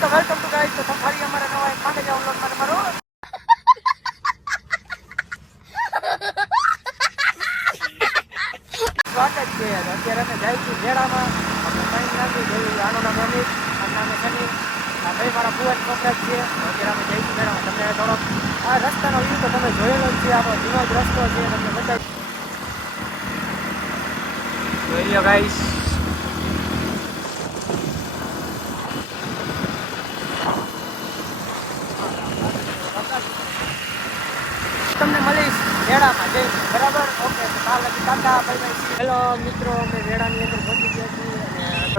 તો welcome to guys તો ફરી અમારા નવા એક માંગે જાવ વ્લોગમાં તમારું સ્વાગત છે અત્યારે અમે જાય છીએ મેળામાં. અમે ટાઈમ નાખી જઈ આનું નામ અમિત આનું નામ સની. આ ભાઈ મારા બુઆ છોકરા જ છે અત્યારે અમે જઈશું મેળામાં. તમને થોડોક આ રસ્તાનો વ્યૂ તો તમે જોયેલો જ છે. આપણો જૂનો જ રસ્તો છે. તમને બધા જોઈ લો ગાઈસ તમને મળીશ મેળામાં જઈ બરાબર ઓકે તો કાલ લગી ટાટા બાય બાય હેલો, મિત્રો, અમે મેળાની અંદર પહોંચી ગયા છીએ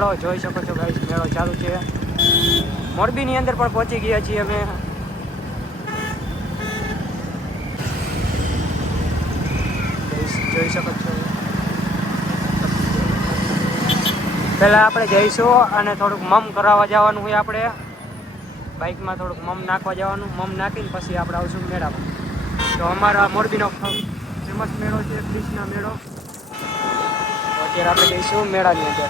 અને જોઈ શકો છો ગાઈસ મેળો ચાલુ છે. મોરબીની અંદર પણ પહોંચી ગયા છીએ અમે. જોઈ શકો છો. પહેલાં આપણે જઈશું અને થોડુંક મમ કરાવવા જવાનું હોય આપણે. બાઇકમાં થોડુંક મમ નાખવા જવાનું, મમ નાખીને પછી આપણે આવશું મેળામાં. તો અમારા મોરબીનો ફેમસ મેળો છે કૃષ્ણ મેળો. અત્યારે આપણે જઈશું મેળાની અંદર.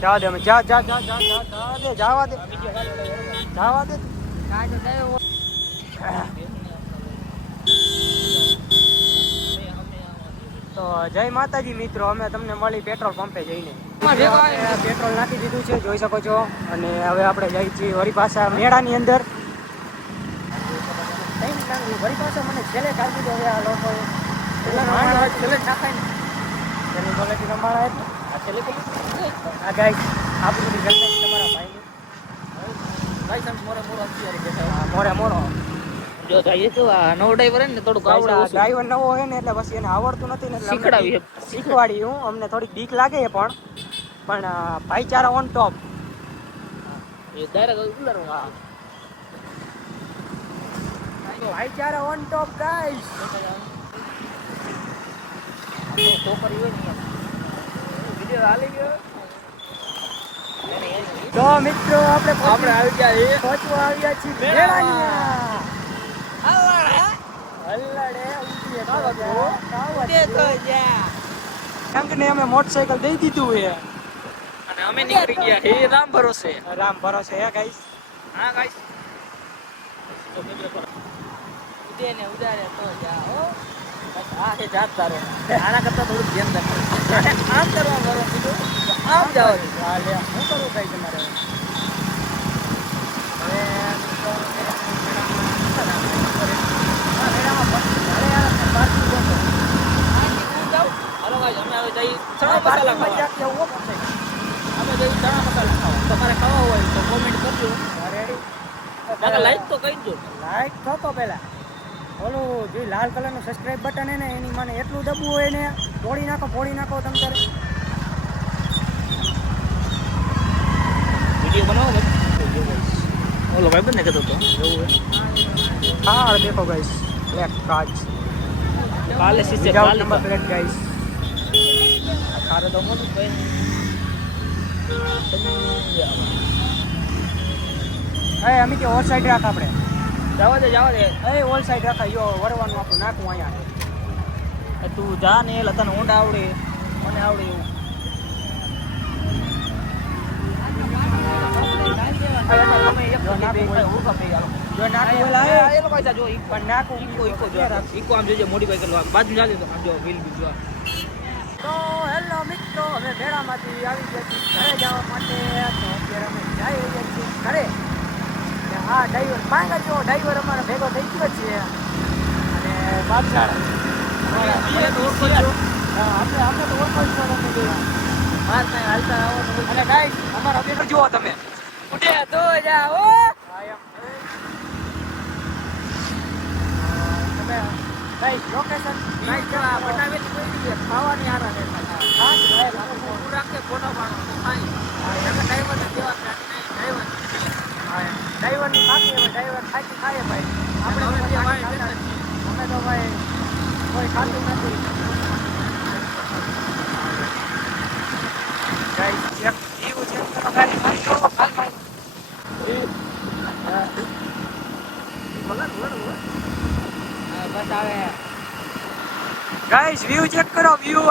જવા દે અમે. જા જા જા જા જા જા દે જવા દે. જવા દે. તો જય માતાજી મિત્રો અમે તમને મળી પેટ્રોલ પંપે જઈને. પેટ્રોલ નાખી દીધું છે જોઈ શકો છો. અને હવે આપણે જઈએ છીએ વળી પાછા મેળાની અંદર. વળી પાછા મને છેલ્લે કાઢી હવે આ લોકો. આ ગાય આપણી બધી તમારા ભાઈની. મોરે મોરો અત્યારે મોરે મોરો. જો થાય તો આ નવો ડ્રાઈવર ને થોડુંક આવડે ડ્રાઈવર નવો હોય ને એટલે પછી એને આવડતું નથી ને એટલે શીખડાવી શીખવાડી હું. અમને થોડીક બીક લાગે છે પણ. પણ ભાઈચારા ઓન ટોપ એ direct ઉલારો. ભાઈચારા ઓન ટોપ ગાઈસ છોકરી હોય ને એમ. હાલી ગયો તો મિત્રો આપણે આપણે આવી ગયા એ. પહોંચવા આવ્યા છીએ. મેળાની હો. હો. જા. કંકને અમે મોટરસાઇકલ દઈ દીધું છે. અને અમે નીકળી ગયા હે રામ ભરોસે. રામ ભરોસે હે ગાઈસ હા ગાઈસ ઉડે ને ઉડાડે તો જા હો. બસ આ છે જાત તારો. આના કરતા થોડું ધ્યાન રાખો આમ કરવા ભરો આમ જાઓ. હા લે શું કરવું કઈ તમારે હવે મિત્રો, હા, મેળામાં ભલે યાર પાર્કિંગ ગોતો. હાલો ગાઈસ અમે હવે જઈ હા, ચણા મસાલા પાર્કિંગમાં ખાવા ક્યાંક જવું હો પડશે. અમે જઈ ચણા મસાલા ખાવા તમારે ખાવા હોય તો હા? બાકી લાઈક તો કહી દો લાઈક થતો પેલા ઓલું જે લાલ કલરનું સબસ્ક્રાઇબ બટન હે ને એની મને એટલું દબવું હોય ને ફોડી નાખો ફોડી નાખો તમ તારે. વીડિયો બનાવો ઓલો ભાઈ બંને કહેતો હતો. એવું હા દેખો ગાઈસ બ્લેક કાચ કાલે સીસે કાલે નંબર પ્લેટ ગાઈસ કારે તો મોટું ભાઈ હે અમે કે ઓલ સાઈડ રાખ આપણે. જવા દે જવા દે. એ ઓલ સાઈડ રાખ. યો વરવાનું આપણું નાખું અહીંયા. એ તું જા ને એટલે તને ઊંડા આવડે મને આવડે એવું. એ તો. હેલો મિત્રો અમે મેળામાંથી આવી ગયા ઘરે જવા માટે. તો અત્યારે અમે ઘરે. આ ડ્રાઈવર માંગ જો ડ્રાઈવર અમારો ભેગો થઈ ગયો છે. અને બાદશાહ આપણે. હા, આપણે આપણે તો ઓળખો જ. માર કાંઈ હાલતા આવડતું અને ગાઈસ અમારા બેટર જુઓ તમે. ઉઠે તો જા ઓ એમ. તમે ગાઈસ લોકેશન કોઈ ખાવાની આરા ને હા ઊભું રાખે ફોટો પાડો તો ખાઈ નકર ડ્રાઈવરને કહેવા કે નહીં ડ્રાઈવર ડ્રાઈવરની ખાતી હવે ડ્રાઈવર ખાતી ખાય ભાઈ આપણે આપણે હવે તો ભાઈ ખાતા બેઠા નથી. અમે તો ભાઈ કોઈ ખાતું નથી ગાઈસ ચેક એવું ચેક કરો ગાડી મારી જો હાલ મારી ભલે ભલે ભલે હા, બસ આવે ગાઈસ વ્યૂ ચેક કરો વ્યૂ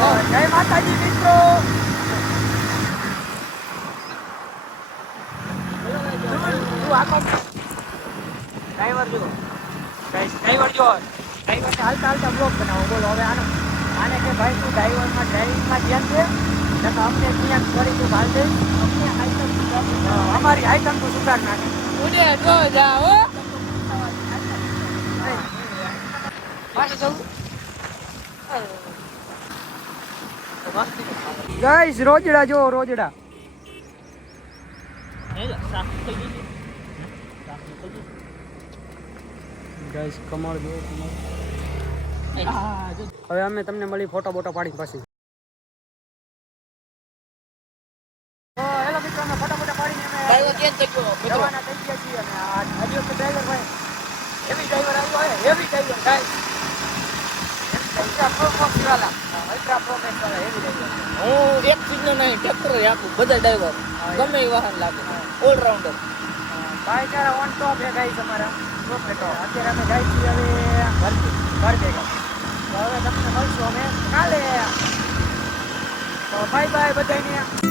ઓ જય માતાજી મિત્રો. ડ્રાઈવર જો ડ્રાઈવર જો ડ્રાઈવરને હાલતા હાલતા બ્લોક બનાવો. બોલો, હવે આનો. આને કે ભાઈ તું ડ્રાઈવરમાં ડ્રાઇવિંગમાં ધ્યાન દે નકર અમને ક્યાંક કરી તું ભાલ દે. અમને હાઈકમ સુધાર અમારી હાઈકમ તું સુધાર નાખે. ઉડે તો જા હો. પાછું જવું? મસ્તી નો ગાઈસ રોજડા જો રોજડા. સાફ થઈ ગઈ છે? સાફ થઈ ગઈ ગાઈસ કમળ જો કમળ. છે? હા, જો. હવે અમે તમને મળી ફોટો બોટો પાડી પછી. હે એક ચીજનો નહીં ટ્રેક્ટર આપું બધા ડ્રાઈવર ગમે એ વાહન લાગે. ઓલરાઉન્ડર ભાઈ ત્યારે ઓન ટોપ હે ગાઈસ અમારા. પ્રોફેટો અત્યારે અમે ગાઈસ છીએ હવે ઘર ભરતી ભેગા. હવે તમને મળશું અમે કાલે. તો બાય બાય બધાને